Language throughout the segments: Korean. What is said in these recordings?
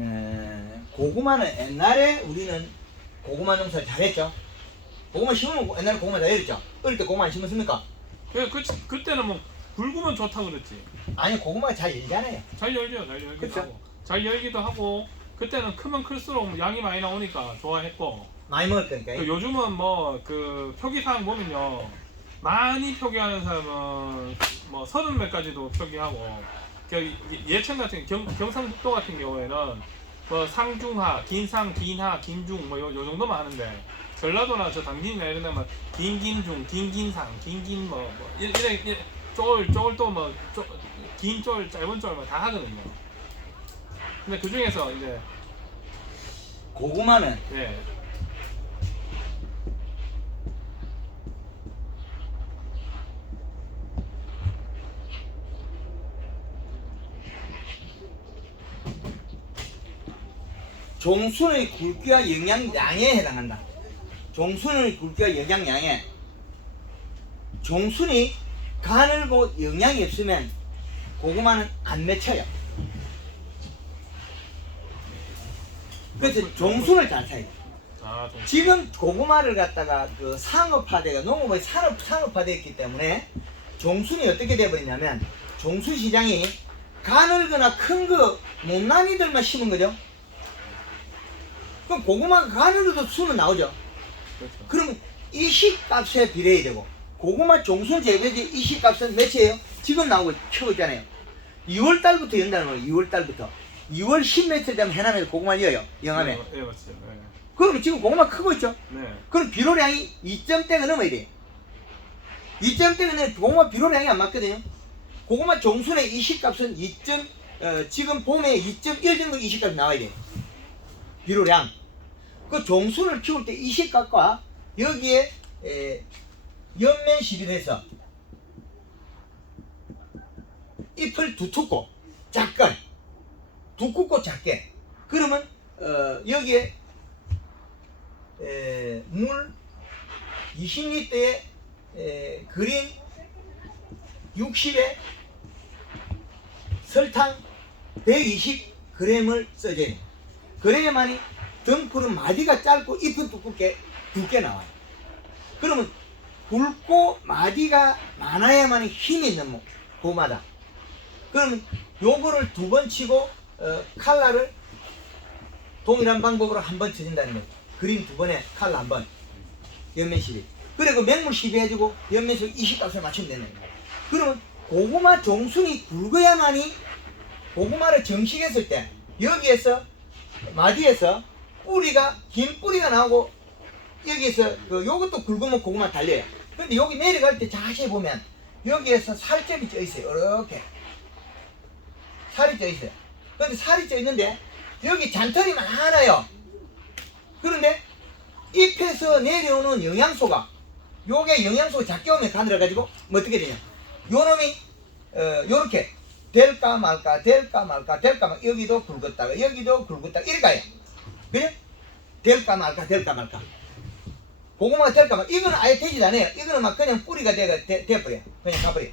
에, 고구마는 옛날에 우리는 고구마 농사를 잘했죠. 고구마 심으면 고- 옛날에 고구마 잘했죠. 어릴 때 고구마 안 심었습니까? 그, 그 그때는 뭐 굵으면 좋다 그랬지. 아니 고구마가 잘 열잖아요. 잘 열죠, 잘 열기도 그쵸. 하고. 잘 열기도 하고 그때는 크면 클수록 양이 많이 나오니까 좋아했고. 많이 먹을 거니까. 그 요즘은 뭐 그 표기사항 보면요 많이 표기하는 사람은 뭐 서른 몇 가지도 표기하고 그 예- 예천 같은 경, 경상북도 같은 경우에는 뭐 상중하, 긴상, 긴하, 긴중 뭐 요, 요 정도만 하는데 전라도나 저 당진이나 이런 데는 긴긴중, 긴긴상, 긴긴 뭐, 뭐 이래 쫄, 뭐긴 쫄 짧은 쫄뭐다 하거든요. 근데 그 중에서 이제 고구마는 예 종순의 굵기와 영양량에 해당한다. 종순의 굵기와 영양량에 종순이 가늘고 영양이 없으면 고구마는 안 맺혀요. 그래서 종순을 잘 사야 돼. 아, 좀 지금 고구마를 갖다가 그 상업화되가 농업의 산업 산업화되었기 때문에 종순이 어떻게 돼버리냐면 종순 시장이 가늘거나 큰 거 못난이들만 심은 거죠. 그럼 고구마가 가늘어도 수는 나오죠. 그렇죠. 그러면 이식 값에 비례해야 되고 고구마 종순 재배지 이식 값은 몇이에요? 지금 나오고 켜고 있잖아요. 2월 달부터 연다는 거예요. 2월 달부터. 2월 10며칠 되면 해남에서 고구마를 이어요. 영암에. 예, 예, 맞죠. 예. 그러면 지금 고구마 크고 있죠. 네. 그럼 비료량이 2점대가 넘어야 돼. 2점대가 넘으면 고구마 비료량이 안 맞거든요. 고구마 종순의 이식값은 2. 어, 지금 봄에 2.1 정도 이식값이 나와야 돼. 비료량. 그 종순을 키울 때 이식값과 여기에 에, 옆면 시비해서 잎을 두텁고 작건 두껍고 작게 그러면 어, 여기에 에, 물 20리터에 에, 그린 60에 설탕 120g을 써줘야 돼요. 그래야만이 덩쿨은 마디가 짧고 잎은 두껍게 굵게 나와요. 그러면 굵고 마디가 많아야만이 힘이 있는 뭐, 고마다. 그러면 요거를 두 번 치고 어, 칼라를 동일한 방법으로 한 번 쳐준다는 거죠. 그린 두 번에 칼라 한 번. 옆면 시비. 그리고 맹물 시비 해주고 시비 20값을 맞추면 되는 거예요. 그러면 고구마 종순이 굵어야만이 고구마를 정식했을 때 여기에서 마디에서 뿌리가 긴 뿌리가 나오고 여기에서 그 요것도 굵으면 고구마 달려요. 근데 여기 내려갈 때 자세히 보면 여기에서 살점이 쪄 있어요. 이렇게 살이 쪄 있어요. 근데 살이 쪄 있는데 여기 잔털이 많아요. 그런데 잎에서 내려오는 영양소가 요게 영양소가 작게 오면 가늘어 가지고 뭐 어떻게 되냐 요 놈이 어, 요렇게 될까 말까 될까 말까 될까 말까 여기도 굵었다가 여기도 굵었다가 이래 가요 그래? 될까 말까 될까 말까? 고구마가 될까 말까 이거는 아예 되지도 않아요. 이거는 막 그냥 뿌리가 돼, 돼, 돼버려요 그냥 가버려요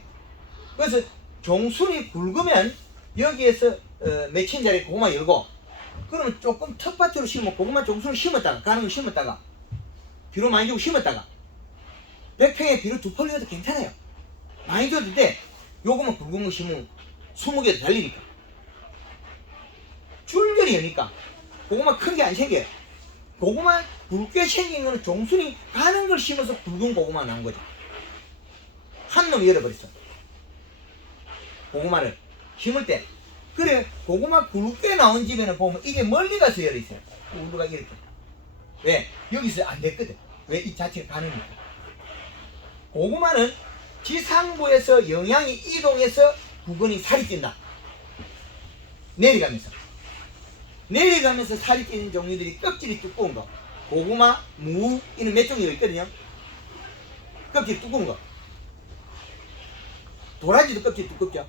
그래서 종순이 굵으면 여기에서 어, 맺힌 자리에 고구마 열고 그러면 조금 텃밭으로 심어 고구마 종순을 심었다가 가는 걸 심었다가 비료 많이 주고 심었다가 100평에 비료 두 펄 넣어도 괜찮아요. 많이 줘도 돼. 요거만 굵은 거 심으면 20개도 달리니까. 줄줄이 여니까 고구마 큰게 안 생겨요. 고구마 굵게 생긴 거는 종순이 가는 걸 심어서 굵은 고구마 나온 거죠 한 놈이 열어버렸어. 고구마를 심을 때. 그래 고구마 굵게 나온 집에는 보면 이게 멀리 가서 열어 있어요. 우루가 이렇게. 왜? 여기서 안 됐거든. 왜? 이 자체가 가느니까 고구마는 지상부에서 영양이 이동해서 부근이 살이 찐다. 내려가면서 내려가면서 살이 찌는 종류들이 껍질이 두꺼운 거. 고구마, 무 이런 몇 종류가 있거든요. 껍질이 두꺼운 거. 도라지도 껍질이 두껍죠.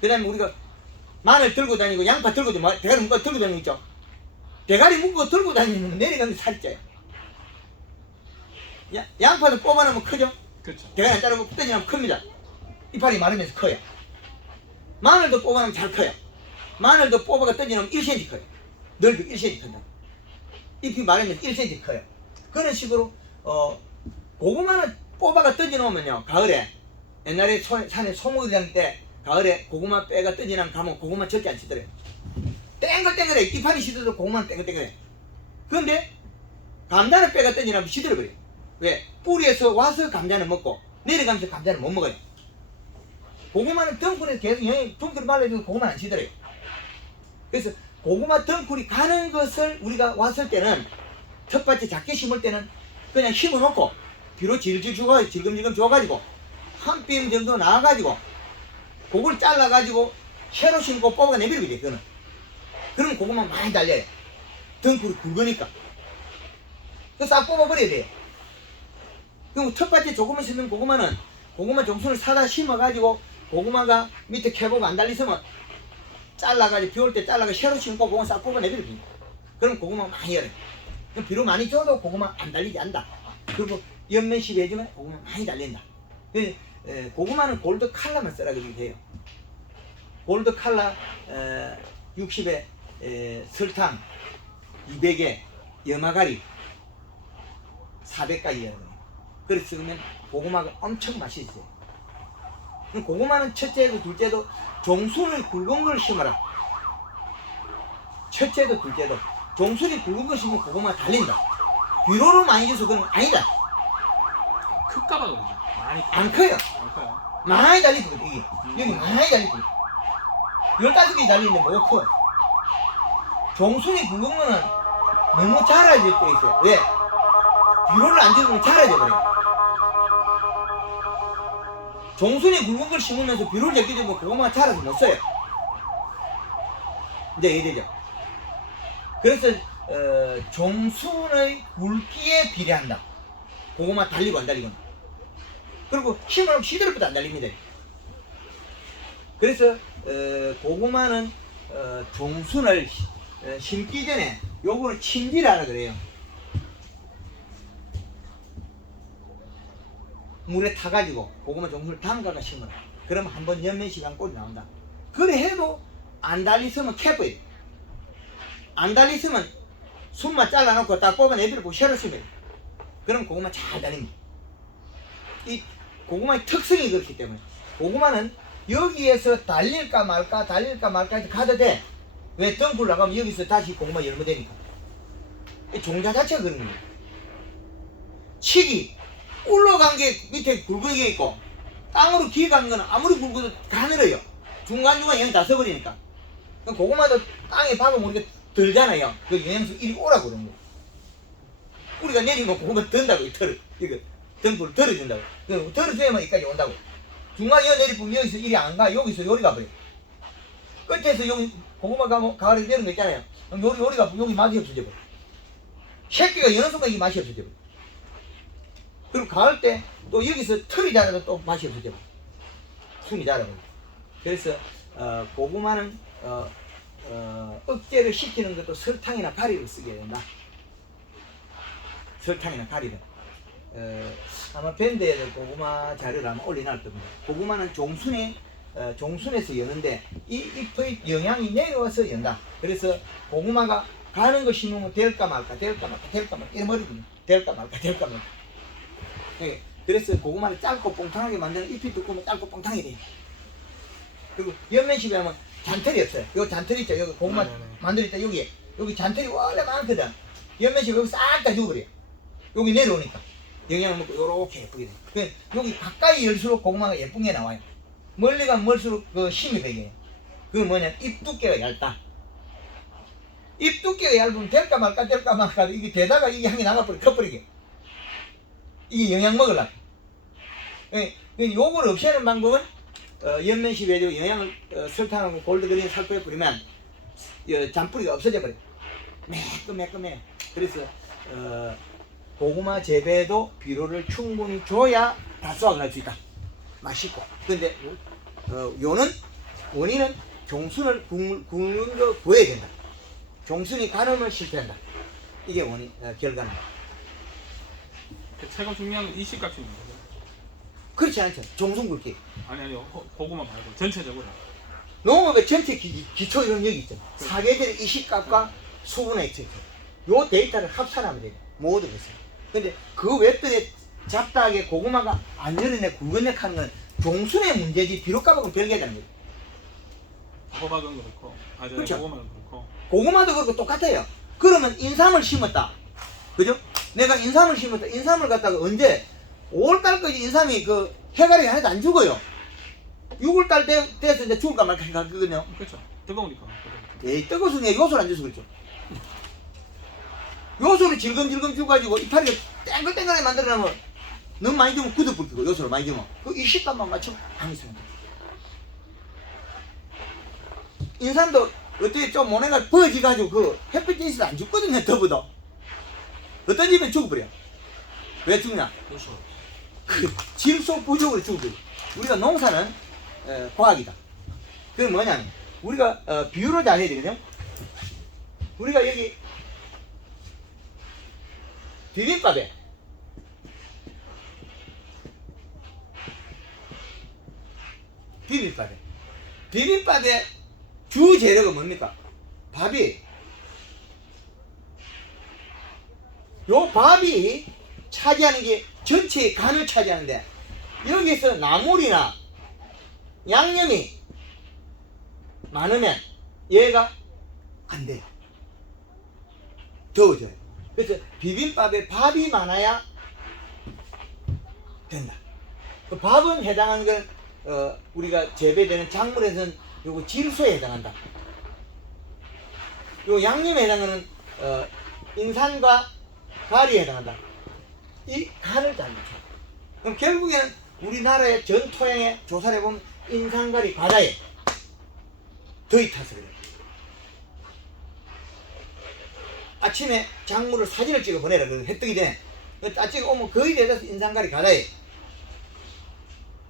그 다음에 우리가 마늘 들고 다니고 양파 들고 다니고 대가리 묶어 들고 다니고 있죠. 대가리 묶어 들고 다니면 내려가면서 살이 쪄요. 야, 양파도 뽑아내면 크죠? 그렇죠. 대가리 자르고 뜯어내면 큽니다. 이파리 마르면서 커요. 마늘도 뽑아내면 잘 커요 마늘도 뽑아가 뜯어내면 1cm 커요 넓이 1cm 큰다. 잎이 마르면 1cm 커요. 그런 식으로 어 고구마는 뽑아가 던져 놓으면요 가을에 옛날에 소- 산에 소목이장 때 가을에 고구마 빼가 던지난 가면 고구마 절대 안 치더래요. 땡글땡글해 잎판이 시들도 고구마는 땡글땡글해. 그런데 감자는 빼가 던지나면 시들어버려요. 왜? 뿌리에서 와서 감자는 먹고 내려가면서 감자는 못 먹어요. 고구마는 덩굴에 계속 영양 덩굴이 말라주고 고구마는 안 시들어요. 그래서 고구마 덩굴이 가는 것을 우리가 왔을 때는 텃밭에 작게 심을 때는 그냥 심어놓고 비로 질질 주고 질금질금 줘가지고 한 뼘 정도 나와가지고 그걸 잘라가지고 새로 심고 뽑아 내버리면 돼 그거는. 그러면 고구마 많이 달려요. 덩굴이 굵으니까. 그래서 싹 뽑아버려야 돼요. 그럼 텃밭에 조금만 심는 고구마는 고구마 종순을 사다 심어가지고 고구마가 밑에 캐보고 안 달리서면 잘라가지고 비올 때 잘라가 새로 심고 고구마 싹 뽑아내버리면 돼 그럼 고구마 많이 열어요. 그럼 비료 많이 줘도 고구마 안 달리지 않다. 그리고 연면시 해주면 고구마 많이 달린다. 그, 에, 고구마는 골드 칼라만 써라 그러면 돼요. 골드 칼라 에, 60에 에, 설탕 200에 염화가리 400까지 해야 돼요. 그래서 쓰면 고구마가 엄청 맛있어요 고구마는 첫째도 둘째도 종순을 굵은 걸 심어라. 첫째도 둘째도 종순이 굵은 걸 심으면 고구마 달린다. 비료를 많이 줘서 그건 아니다. 클까봐 그러지. 많이 안 커요. 안 커요. 많이 달리거든 이게. 여기 많이 달리거든 열다섯 개 달리는데 뭐가 커? 종순이 굵은 거는 너무 자라질 때 있어요. 왜? 비료를 안 주면 자라져 버려 종순이 굵은 걸 심으면서 비료를 적게 주면 그것만 자라서 못 써요 이제 이해되죠? 그래서 어, 종순의 굵기에 비례한다 고구마 달리고 안 달리고 그리고 힘을 시들어도 안 달립니다. 그래서 어, 고구마는 어, 종순을 시- 어, 심기 전에 요거는 침지라라 그래요. 물에 타가지고 고구마 종순을 담가가 심어라. 그러면 한 번 연면 시간 꼴이 나온다. 그래 해도 안 달리서면 캐버려. 안 달리서면 숨만 잘라놓고 딱 뽑아 내버리고 새로 심어요. 그럼 고구마 잘 달립니다. 이 고구마의 특성이 그렇기 때문에 고구마는 여기에서 달릴까 말까 달릴까 말까 해서 가도 돼. 왜 덩굴 나가면 여기서 다시 고구마 열매 되니까. 이 종자 자체가 그런 거예요. 칡이 올라간 게 밑에 굵은 게 있고 땅으로 기어간 거는 아무리 굵어도 가늘어요. 중간중간 영양 다 써버리니까. 고구마도 땅에 박으면 우리가 들잖아요. 그 영양소 이리 오라고 그런 거. 우리가 내리면 고구마 든다고 이 털을 이거 등불 덜어준다고 그 덜어줘야만 여기까지 온다고 중간에 여기 내리면 여기서 이리 안 가 여기서 요리 가버려 끝에서 여기 고구마 가, 가을에 내는 거 있잖아요 요리 요리 가면 여기 맛이 없어져 버려 새끼가 여는 순간 이 맛이 없어져 버려 그리고 가을 때 또 여기서 털이 자라도 또 맛이 없어져 순이 자라버려 그래서 어, 고구마는 어, 어, 억제를 시키는 것도 설탕이나 가리를 쓰게 된다 설탕이나 가리를 어, 아마 밴드에도 고구마 자료를 아마 올려놨을 겁니다. 고구마는 종순에 어, 종순에서 여는데 이 잎의 영양이 내려와서 연다. 그래서 고구마가 가는 거 심으면 될까 말까 될까 말까 될까 말까 이런 머리거든요. 될까 말까 될까 말까. 예, 그래서 고구마를 짧고 뽕탕하게 만드는 잎이 두꺼우면 짧고 뽕탕이 돼요. 그리고 연면식에 하면 잔털이 없어요. 요 잔털이 있죠. 여기 고구마 네 네 네. 만들 때 여기 여기 잔털이 원래 많거든. 연면식 여기 싹 다 죽어버려. 여기 내려오니까. 영양을 먹고 요렇게 예쁘게 돼. 그 여기 가까이 열수록 고구마가 예쁜 게 나와요. 멀리 가면 멀수록 그 힘이 배겨요. 그건 뭐냐? 잎 두께가 얇다. 잎 두께가 얇으면 될까 말까 될까 말까 이게 되다가 이게 향이 나가버려 커버리게. 이게 영양 먹으려고. 예, 그 요걸 없애는 방법은 어, 연면시에 영양을 어, 설탕하고 골드그린 살포에 뿌리면 어, 잔뿌리가 없어져 버려. 매끈매끈해. 그래서 어, 고구마 재배도 비료를 충분히 줘야 다수확을 할수 있다. 맛있고. 근데 어, 요는 원인은 종순을 굵- 굵는 거 구해야 된다. 종순이 가르면 실패한다. 이게 원인 어, 결과입니다. 최고 중요한 건 이식 값입니다. 그렇지 않죠. 종순 굵기. 아니 아니요 고- 고구마 말고 전체적으로. 농업의 전체 기, 기초 여기 있죠. 사계절의 이식값과 수분의 액체. 요 데이터를 합산하면 돼요. 모든 것을. 근데 그 외부에 잡다하게 고구마가 안 굵은내 하는 건 종순의 문제지 비록 까먹으면 별개라는 거예요. 호박은 그렇고 아저 그렇죠. 고구마는 그렇고 고구마도 그렇고 똑같아요. 그러면 인삼을 심었다. 그죠? 내가 인삼을 심었다. 인삼을 갖다가 언제 5월달까지 인삼이 그 해갈이 하나도 안 죽어요. 6월달 돼, 돼서 이제 죽을까 말까 생각하거든요. 그렇죠. 뜨거우니까. 뜨거우니까. 뜨거워서 내가 요소를 안 줘서 그렇죠. 요소를 질금질금 줘가지고 이파리가 땡글땡글하게 만들어놓으면 너무 많이 주면 굳어 불기고 요소를 많이 주면 그이 식감만 맞추면 안 있으면 돼. 인삼도 어떻게 좀 모내가 버지가지고 그 햇빛에 있어도 안 죽거든요 더워도 어떤 집은 죽어버려. 왜 죽냐? 요소. 그 질소 부족으로 죽어버려. 우리가 농사는 에, 과학이다. 그건 뭐냐면 우리가 어, 비유를 잘 해야 되거든요. 우리가 여기 비빔밥에 비빔밥에 비빔밥에 주 재료가 뭡니까? 밥이 요 밥이 차지하는 게 전체의 간을 차지하는데 여기서 나물이나 양념이 많으면 얘가 안 돼요. 적어져요. 그래서 비빔밥에 밥이 많아야 된다. 그 밥은 해당하는 건 어, 우리가 재배되는 작물에서는 요거 질소에 해당한다. 요 양념에 해당하는 어, 인산과 가리에 해당한다. 이 간을 잘 맞춰. 그럼 결국에는 우리나라의 전 토양에 조사를 해보면 인산가리 바다에 더위 타서 그래요. 아침에 작물을 사진을 찍어 보내라. 그 해뜨기 전에. 딱 찍어 오면 거의 대다수 인산가리 바다에.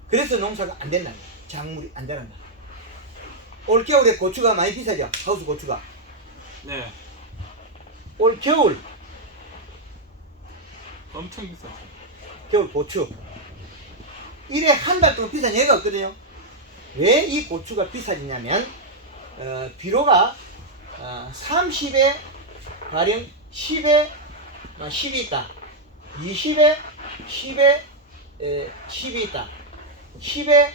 그래서 농사가 안 된다. 작물이 안 자란다. 올 겨울에 고추가 많이 비싸죠. 하우스 고추가. 네. 올 겨울, 엄청 비싸죠. 겨울 고추. 이래 한달 동안 비싼 예가 없거든요. 왜 이 고추가 비싸지냐면, 어, 비료가 어, 30에 가령 10에 10이 있다. 20에 10에 에, 10이 있다. 10에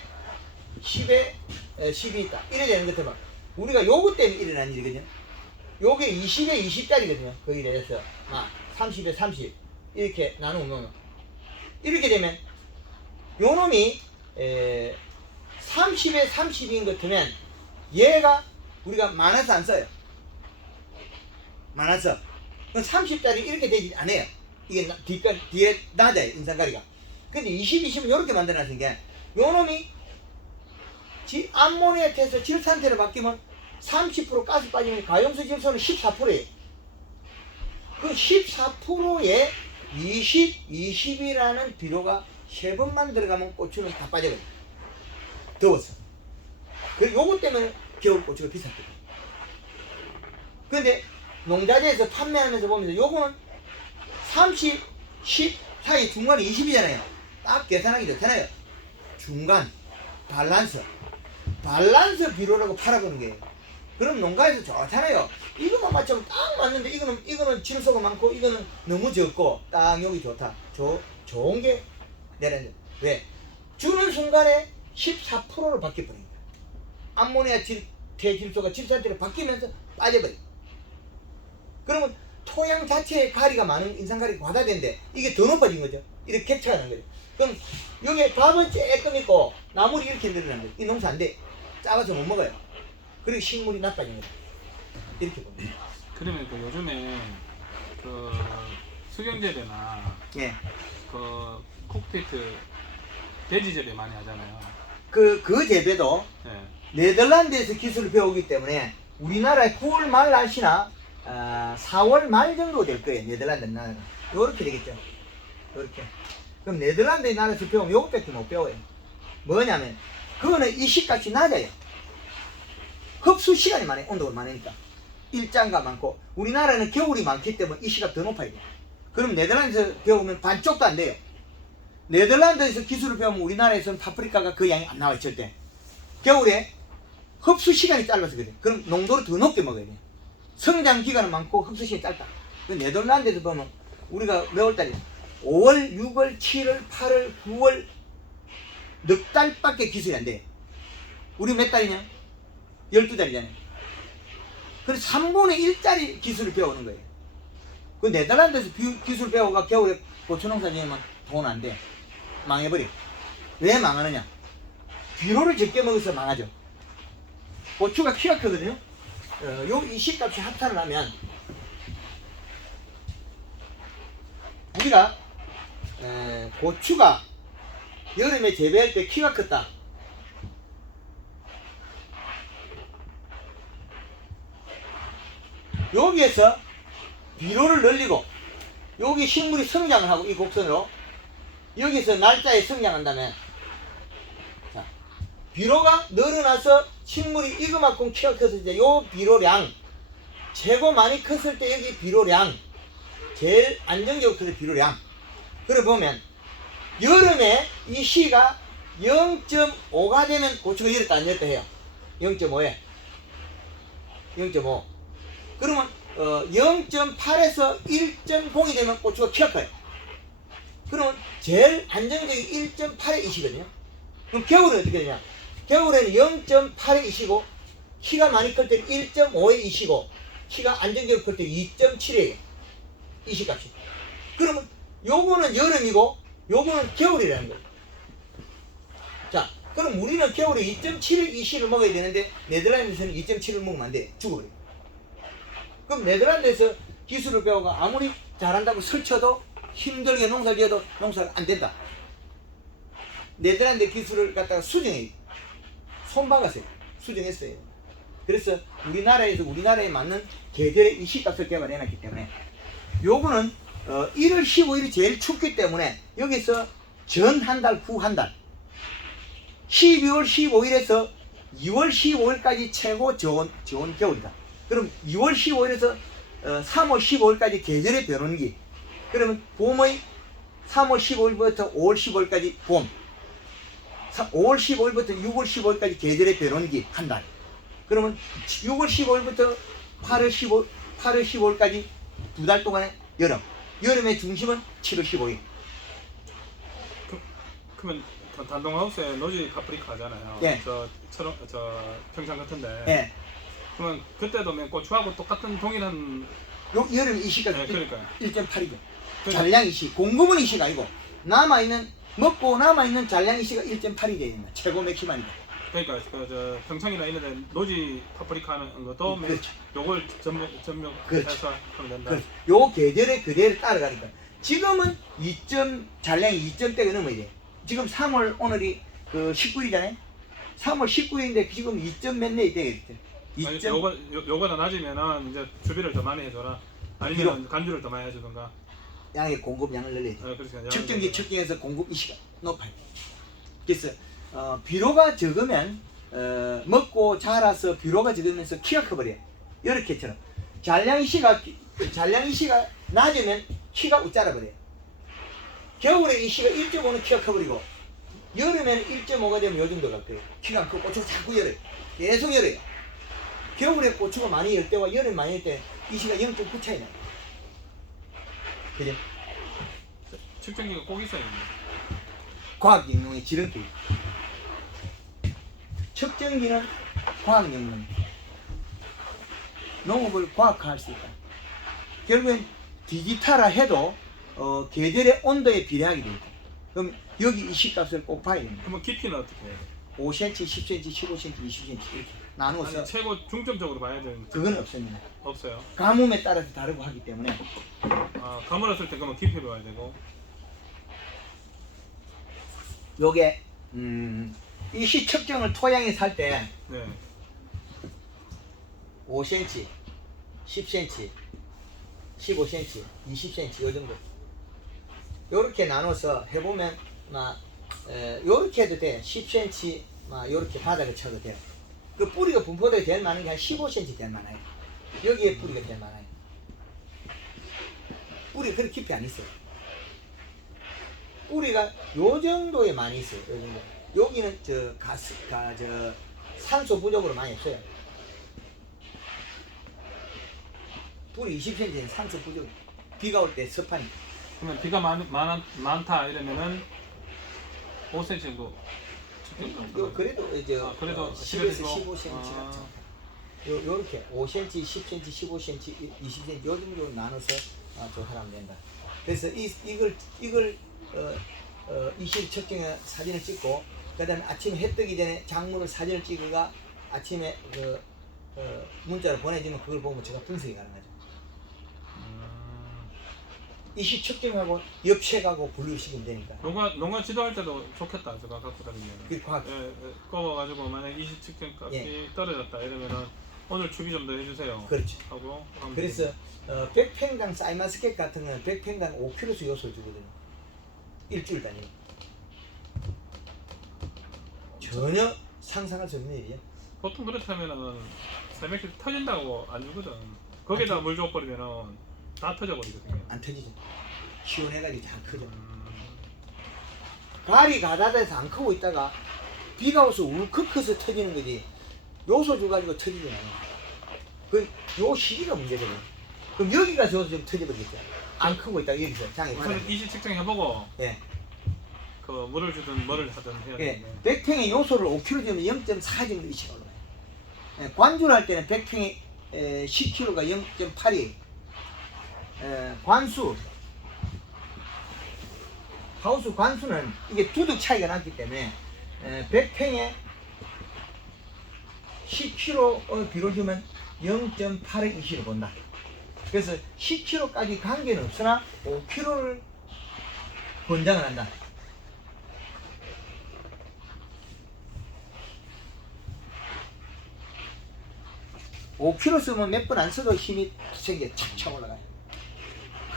10에 10이 있다. 이래 되는 것들만 우리가 요거 때문에 일어난 일이거든요. 요게 20에 20짜리거든요. 거기 대해서 막 30에 30 이렇게 나누면 이렇게 되면 요 놈이 에, 30에 30인 것 같으면 얘가 우리가 많아서 안 써요. 많아서. 그럼 30짜리 이렇게 되지 않아요. 이게 나- 뒷가, 뒤에 낮아요, 인상가리가. 근데 20, 20은 이렇게 만들어놨은 게, 요 놈이 지, 암모니아트에서 질 상태로 바뀌면 30% 가스 빠지면 가용수 질소는 14%예요. 그 14%에 20, 20이라는 비료가 세 번만 들어가면 고추는 다 빠져버려요. 더워서. 그 요거 때문에 겨울 고추가 비쌌거든요. 근데 농자재에서 판매하면서 보면서 요거는 30, 10 사이 중간에 20이잖아요. 딱 계산하기 좋잖아요. 중간, 밸런스. 밸런스 비료라고 팔아보는 거예요. 그럼 농가에서 좋잖아요. 이것만 맞추면 딱 맞는데 이거는 이거는 질소가 많고 이거는 너무 적고 딱 여기 좋다. 좋 좋은 게 내려는 왜 주는 순간에 14%를 바뀌어버립니다. 암모니아 질, 대질소가 질산체로 바뀌면서 빠져버려. 그러면 토양 자체에 가리가 많은 인산가리 과다된데 이게 더 높아진 거죠. 이렇게 객차가 난 거죠. 그럼 여기에 밥은 조금 있고 나물이 이렇게 거죠. 이 농사 안 돼. 작아서 못 먹어요. 그리고 식물이 거죠. 이렇게 봅니다. 그러면 그 요즘에 그 수경재배나 예. 그 콕피트 돼지 재배 많이 하잖아요. 그, 그 재배도 네. 네덜란드에서 기술을 배우기 때문에 우리나라에 9월 말 날씨나 아, 4월 말 정도 될 거예요. 네덜란드 나라는. 요렇게 되겠죠. 요렇게. 그럼 네덜란드 나라에서 배우면 요것밖에 못 배워요. 뭐냐면 그거는 이식값이 낮아요. 흡수 시간이 많아요. 온도가 많으니까. 일장가 많고 우리나라는 겨울이 많기 때문에 이식값 더 높아야 돼요. 그럼 네덜란드에서 배우면 반쪽도 안 돼요. 네덜란드에서 기술을 배우면 우리나라에서는 파프리카가 그 양이 안 나와요. 절대. 겨울에 흡수 시간이 짧아서 그래. 그럼 농도를 더 높게 먹어야 돼. 성장 기간은 많고 흡수 시간이 짧다. 그 네덜란드에서 보면 우리가 몇 월달이 5월, 6월, 7월, 8월, 9월 넉 달밖에 기술이 안 돼. 우리 몇 달이냐? 12달이잖아요. 그래서 3분의 1짜리 기술을 배우는 거예요. 그 네덜란드에서 비- 기술 배워가 겨울에 고추농사 지으면 돈 안 돼. 망해버려. 왜 망하느냐? 비료를 적게 먹어서 망하죠. 고추가 키가 크거든요. 어, 요이 시값이 합산을 하면 우리가 에, 고추가 여름에 재배할 때 키가 컸다. 여기에서 비료를 늘리고 여기 식물이 성장을 하고 이 곡선으로 여기서 날짜에 성장한다면 자 비료가 늘어나서 식물이 이거만큼 키가 컸을 때 요 비료량 최고 많이 컸을 때 여기 비료량 제일 안정적으로 비료량. 그래 보면 여름에 이 시가 0.5가 되면 고추가 열었다 안 열었다 해요. 0.5에. 0.5 그러면 어, 0.8에서 1.0이 되면 고추가 키가 커요. 그러면 제일 안정적인 1.8에 이시거든요. 그럼 겨울은 어떻게 되냐? 겨울에는 0.8에 이시고 키가 많이 클때 1.5에 이시고 키가 안정적으로 클 때 2.7에 이시값이. 그러면 요거는 여름이고 요거는 겨울이라는 거예요. 자, 그럼 우리는 겨울에 2.7을 이시를 먹어야 되는데 네덜란드에서는 2.7을 먹으면 안 돼. 죽어버려. 그럼 네덜란드에서 기술을 배워가 아무리 잘한다고 설쳐도 힘들게 농사를 지어도 농사가 안 된다. 네덜란드 기술을 갖다가 수정해 손박았어요. 수정했어요. 그래서 우리나라에서 우리나라에 맞는 계절의 이시값을 개발해놨기 때문에 요거는 어, 1월 15일이 제일 춥기 때문에 여기서 전 한 달, 후 한 달 12월 15일에서 2월 15일까지 최고 좋은, 좋은 겨울이다. 그럼 2월 15일에서 어, 3월 15일까지 계절의 변원기. 그러면 봄의 3월 15일부터 5월 15일까지 봄. 사- 5월 15일부터 6월 15일까지 계절의 변원기 한 달. 그러면 6월 15일부터 8월 15 8월 15일까지 두 달 동안의 여름. 여름의 중심은 7월 15일. 그러면 그 단동하우스에 노지 파프리카 하잖아요. 예. 저 철원 저 평창 같은데. 예. 그러면 그때도 맨 고추하고 똑같은 동일한 요 여름 이 시까지 네, 그러니까요. 1.8이죠. 그러니까 잔량 이시, 공급은 이시가 아니고 남아 있는 먹고 남아 있는 잔량 이시가 1.8이 되는 거야. 최고 맥시멈이다. 그러니까 그저 평창이나 이런 데 노지 파프리카 하는 것도 맨 그렇죠. 요걸 전부 전부 그렇죠. 해서 하면 된다. 그래서 요 계절의 그대로 따라가니까 지금은 2점 잔량이 2점대가 넘어야 돼. 지금 3월 오늘이 그 19일이잖아요. 3월 19일인데 지금 2점 몇 내에 되겠대. 아니, 2점 요거 요, 요거나 낮으면은 이제 주비를 더 많이 해줘라. 아니면 간주를 더 많이 해주던가. 양의 공급량을 늘려야 돼. 어, 그렇죠. 측정기 측정해서 공급 이시가 높아요. 그래서 어, 비료가 적으면 어, 먹고 자라서 비료가 적으면서 키가 커버려 요. 이렇게처럼 잔량 이시가 잔량 이시가 낮으면 키가 웃자라 버려 요. 겨울에 이시가 1.5는 키가 커버리고 여름에는 1.5가 되면 요 정도 갈 거예요. 키가 크고 고추가 자꾸 열어요. 계속 열어요. 겨울에 고추가 많이 열 때와 여름에 많이 열 때 이시가 0.9 차이 나요. 그죠? 측정기가 꼭 있어야 돼. 과학 영역의 지름길. 측정기는 과학 영역. 농업을 과학화할 수 있다. 결국엔 디지털화 해도 어, 계절의 온도에 비례하게 돼 있다. 그럼 여기 이 시값을 꼭 봐야 됩니다. 그러면 깊이는 어떻게 해요? 5cm, 10cm, 15cm, 20cm 이렇게 나누어서 아니, 최고 중점적으로 봐야 되는 그건 없습니다. 없어요. 가뭄에 따라서 다르고 하기 때문에 아, 가물었을 때 그러면 깊이로 봐야 되고. 요게 음, 이시 측정을 토양에 살 때 네. 5cm, 10cm, 15cm, 20cm 요 정도. 요렇게 나눠서 해보면 막 에, 요렇게 해도 돼. 10cm 막 요렇게 바닥을 쳐도 돼. 그 뿌리가 분포되게 제일 많은 게한 15cm 제일 많아요. 여기에 뿌리가 제일 많아요. 뿌리가 그렇게 깊이 안 있어요. 뿌리가 요 정도에 많이 있어요. 요 정도. 여기는 저 가스, 가, 저 산소 부족으로 많이 없어요. 둘이 20cm 산소 부족. 비가 올 때 습하니. 그러면 비가 많, 많, 많다 이러면은 5cm 정도 요 그래도 이제 아, 그래도 어, 10에서 집에서 15cm가 아. 요 요렇게 5cm, 10cm, 15cm, 20cm 요 정도 나눠서 어, 저 하면 된다. 그래서 이 이걸 이걸 어, 어, 이실 측정해 사진을 찍고 그다음에 아침에 해 뜨기 전에 작물을 사진을 찍어가 아침에 그 어, 문자로 보내주면 그걸 보면 제가 분석이 가능하죠. 음, 이실 측정하고 옆색하고 분류시키면 되니까. 농가 농가 지도할 때도 좋겠다 저거 갖고 다니면 그 과학 예, 예, 꼽아가지고 만약 20 측정 값이 예. 떨어졌다 이러면은 오늘 주기 좀 더 해주세요 그렇죠. 하고 하면 그래서 어, 100평당 사이마스켓 같은 거는 100평당 5kg씩 요소를 주거든요. 일주일 단위. 전혀 상상할 수 없는 일이에요. 보통 그렇다면은 세맥이 터진다고 안 주거든 거기다 물 줘버리면은 다 터져버리거든요 안 터지죠. 시원해가지고 잘 크죠. 음, 발이 가다돼서 안 크고 있다가 비가 와서 울컥 커서 터지는 거지. 요소 줘가지고 터지지 않아요. 그요 시기가 문제거든. 그럼 여기 가서 요소 좀 터져버리겠죠. 안 크고 있다가 여기서 장에 받아. 우선 20 측정 해보고 예. 그 물을 주든 뭐를 하든 해야 예, 되는데 100평에 요소를 5kg 주면 0.4 정도 이상 올라가요. 예, 관주를 할 때는 100평에 10kg가 0.8이 에, 관수 하우스 관수는 이게 두둑 차이가 났기 때문에 에, 100평에 10kg의 비를 주면 0.8의 이시를 본다. 그래서 10kg까지 관계는 없으나 5kg를 권장을 한다. 5kg 쓰면 몇 번 안 써도 힘이 생겨 착착 올라가요.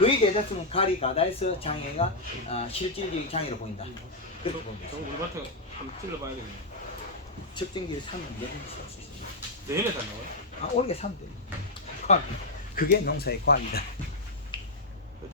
거의 대답으면 가리 가다에서 장애가 아, 실질적 장애로 보인다. 그렇게 보면 저. 물밭에 한번 찔러봐야겠네 측정기를 사면 내일 쓸수 있어요. 내일에 산다고요? 아, 오늘 사면 돼요. 과학. 그게 농사의 과학이다.